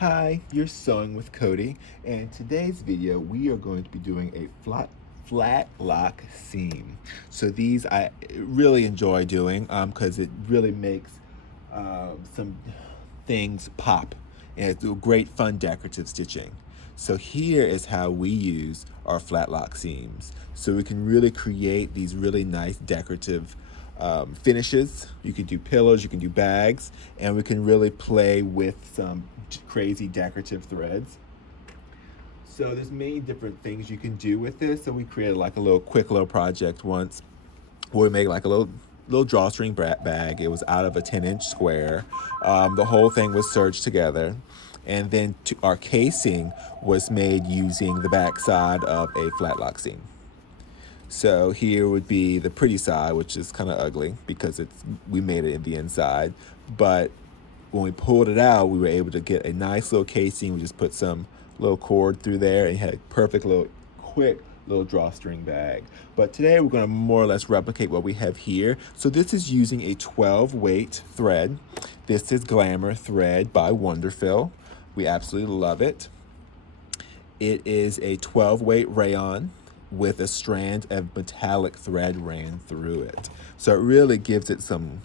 Hi, you're sewing with Cody, and today's video we are going to be doing a flat lock seam. So these I really enjoy doing because it really makes some things pop, and it's a great fun decorative stitching. So here is how we use our flat lock seams. So we can really create these really nice decorative finishes. You can do pillows, you can do bags, and we can really play with some crazy decorative threads. So there's many different things you can do with this. So we created like a quick little project once where we made like a little drawstring bag. It was out of a 10-inch square. The whole thing was serged together. And then our casing was made using the back side of a flat lock seam. So here would be the pretty side, which is kind of ugly because we made it in the inside. But when we pulled it out, we were able to get a nice little casing. We just put some little cord through there and had a perfect little quick little drawstring bag. But today we're going to more or less replicate what we have here. So this is using a 12 weight thread. This is Glamore thread by Wonderfill. We absolutely love it. It is a 12 weight rayon with a strand of metallic thread ran through it. So it really gives it some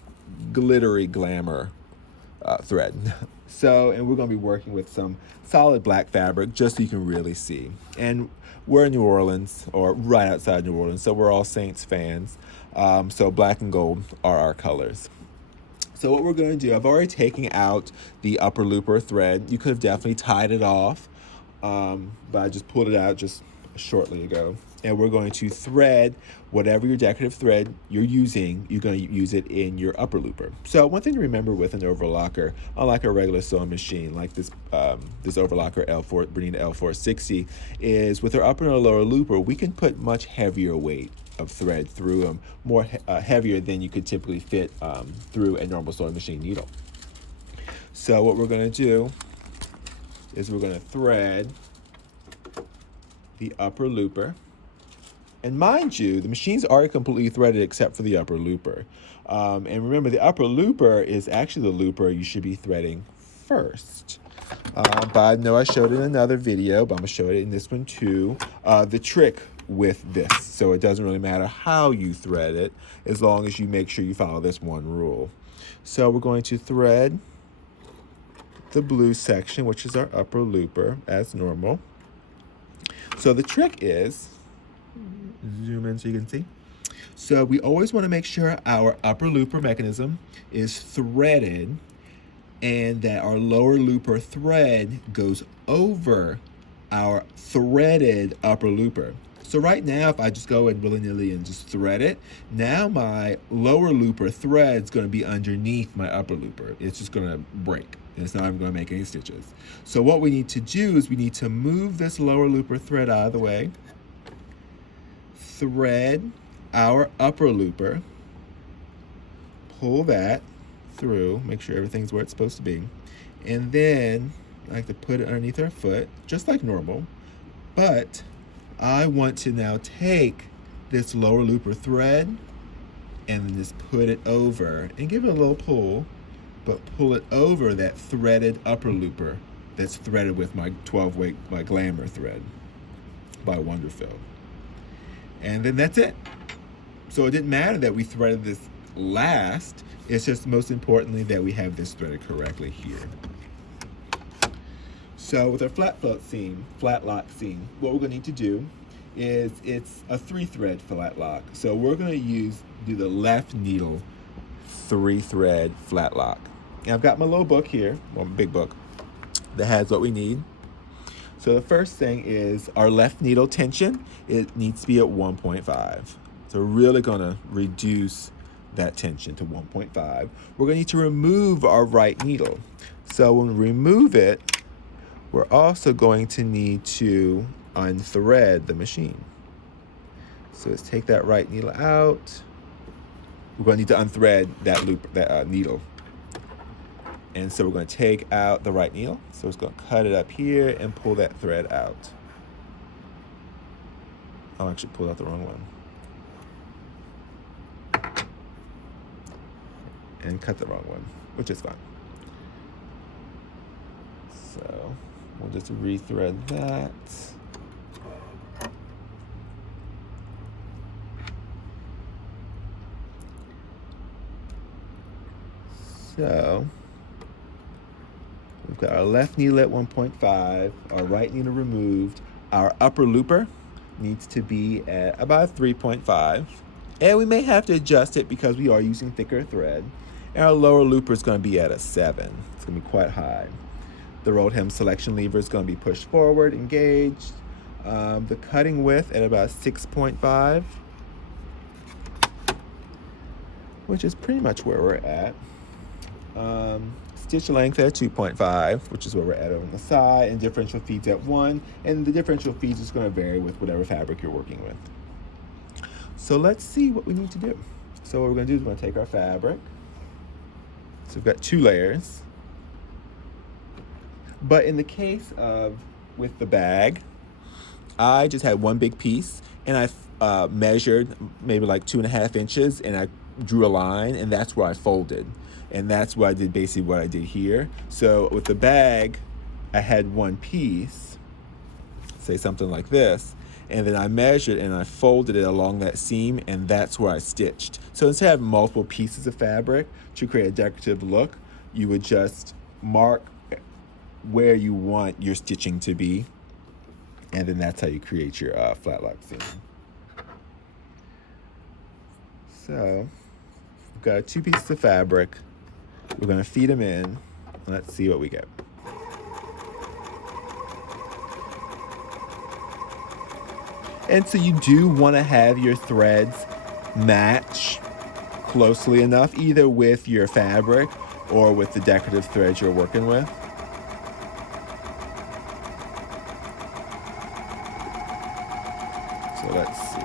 glittery glamour thread. And we're going to be working with some solid black fabric just so you can really see. And we're in New Orleans, or right outside New Orleans, so we're all Saints fans. So black and gold are our colors. So what we're going to do, I've already taken out the upper looper thread. You could have definitely tied it off, but I just pulled it out just shortly ago. And we're going to thread whatever your decorative thread you're using, you're going to use it in your upper looper. So one thing to remember with an overlocker, unlike a regular sewing machine like this overlocker BERNINA L460, is with our upper and lower looper, we can put much heavier weight of thread through them, more heavier than you could typically fit through a normal sewing machine needle. So what we're going to do is we're going to thread the upper looper. And mind you, the machine's already completely threaded except for the upper looper. And remember, the upper looper is actually the looper you should be threading first. But I know I showed it in another video, but I'm going to show it in this one too. The trick with this, so it doesn't really matter how you thread it, as long as you make sure you follow this one rule. So we're going to thread the blue section, which is our upper looper, as normal. So the trick is, zoom in so you can see. So we always want to make sure our upper looper mechanism is threaded and that our lower looper thread goes over our threaded upper looper. So right now, if I just go and willy-nilly and just thread it, now my lower looper thread is going to be underneath my upper looper. It's just going to break. It's not even going to make any stitches. So what we need to do is we need to move this lower looper thread out of the way, thread our upper looper, pull that through, make sure everything's where it's supposed to be, and then I like to put it underneath our foot, just like normal, but I want to now take this lower looper thread and then just put it over and give it a little pull, but pull it over that threaded upper looper that's threaded with my 12 weight, my Glamore thread by Wonderfill. And then that's it. So it didn't matter that we threaded this last, it's just most importantly that we have this threaded correctly here. So with our flat lock seam, what we're going to need to do is it's a 3-thread flat lock. So we're going to do the left needle 3-thread flat lock. And I've got my little book here, well, big book, that has what we need. So the first thing is our left needle tension. It needs to be at 1.5. So we're really going to reduce that tension to 1.5. We're going to need to remove our right needle. So when we remove it, we're also going to need to unthread the machine. So let's take that right needle out. We're going to need to unthread that needle. And so we're going to take out the right needle. So it's going to cut it up here and pull that thread out. I'll actually pull out the wrong one. And cut the wrong one, which is fine. So we'll just rethread that. So we've got our left needle at 1.5, our right needle removed. Our upper looper needs to be at about 3.5. And we may have to adjust it because we are using thicker thread. And our lower looper is going to be at a 7. It's going to be quite high. The rolled hem selection lever is going to be pushed forward, engaged. The cutting width at about 6.5, which is pretty much where we're at. Stitch length at 2.5, which is where we're at over on the side, and differential feeds at 1. And the differential feeds is going to vary with whatever fabric you're working with. So let's see what we need to do. So what we're going to do is we're going to take our fabric. So we've got 2 layers. But in the case of with the bag, I just had one big piece, and I measured maybe like 2.5 inches, and I drew a line, and that's where I folded. And that's what I did, basically what I did here. So with the bag, I had one piece, say something like this, and then I measured and I folded it along that seam, and that's where I stitched. So instead of having multiple pieces of fabric to create a decorative look, you would just mark where you want your stitching to be, and then that's how you create your flatlock seam. So we've got 2 pieces of fabric. We're going to feed them in. Let's see what we get. And so you do want to have your threads match closely enough, either with your fabric or with the decorative threads you're working with. So let's see.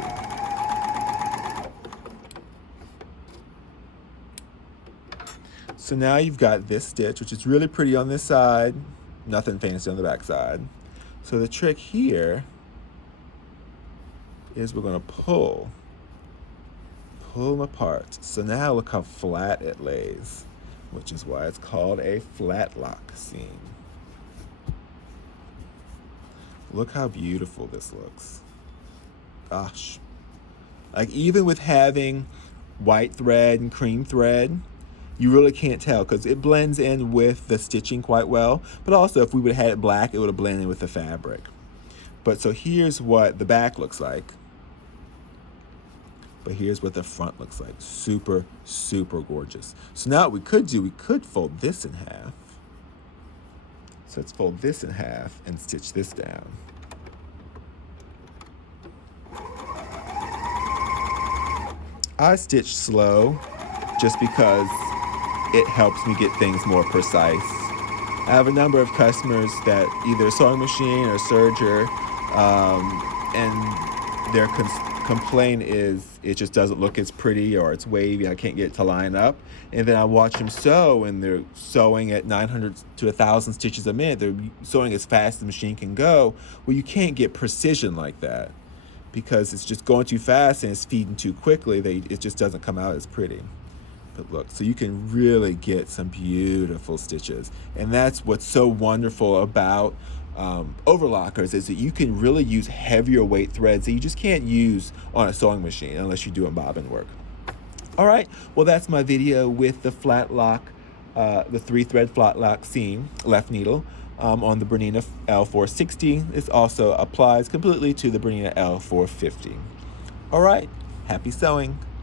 So now you've got this stitch, which is really pretty on this side, nothing fancy on the back side. So the trick here is we're going to pull them apart. So now look how flat it lays, which is why it's called a flatlock seam. Look how beautiful this looks. Gosh. Like, even with having white thread and cream thread, you really can't tell because it blends in with the stitching quite well. But also, if we would have had it black, it would have blended in with the fabric. But so here's what the back looks like. But here's what the front looks like. Super, super gorgeous. So now what we could do, we could fold this in half. So let's fold this in half and stitch this down. I stitch slow just because it helps me get things more precise. I have a number of customers that either sewing machine or serger, and their complaint is it just doesn't look as pretty, or it's wavy, I can't get it to line up. And then I watch them sew, and they're sewing at 900 to 1,000 stitches a minute. They're sewing as fast as the machine can go. Well, you can't get precision like that because it's just going too fast and it's feeding too quickly. It just doesn't come out as pretty. But look, so you can really get some beautiful stitches. And that's what's so wonderful about overlockers, is that you can really use heavier weight threads that you just can't use on a sewing machine unless you're doing bobbin work. All right, well, that's my video with the Flatlock, the 3-thread Flatlock seam, left needle, on the BERNINA L460. This also applies completely to the BERNINA L450. All right, happy sewing.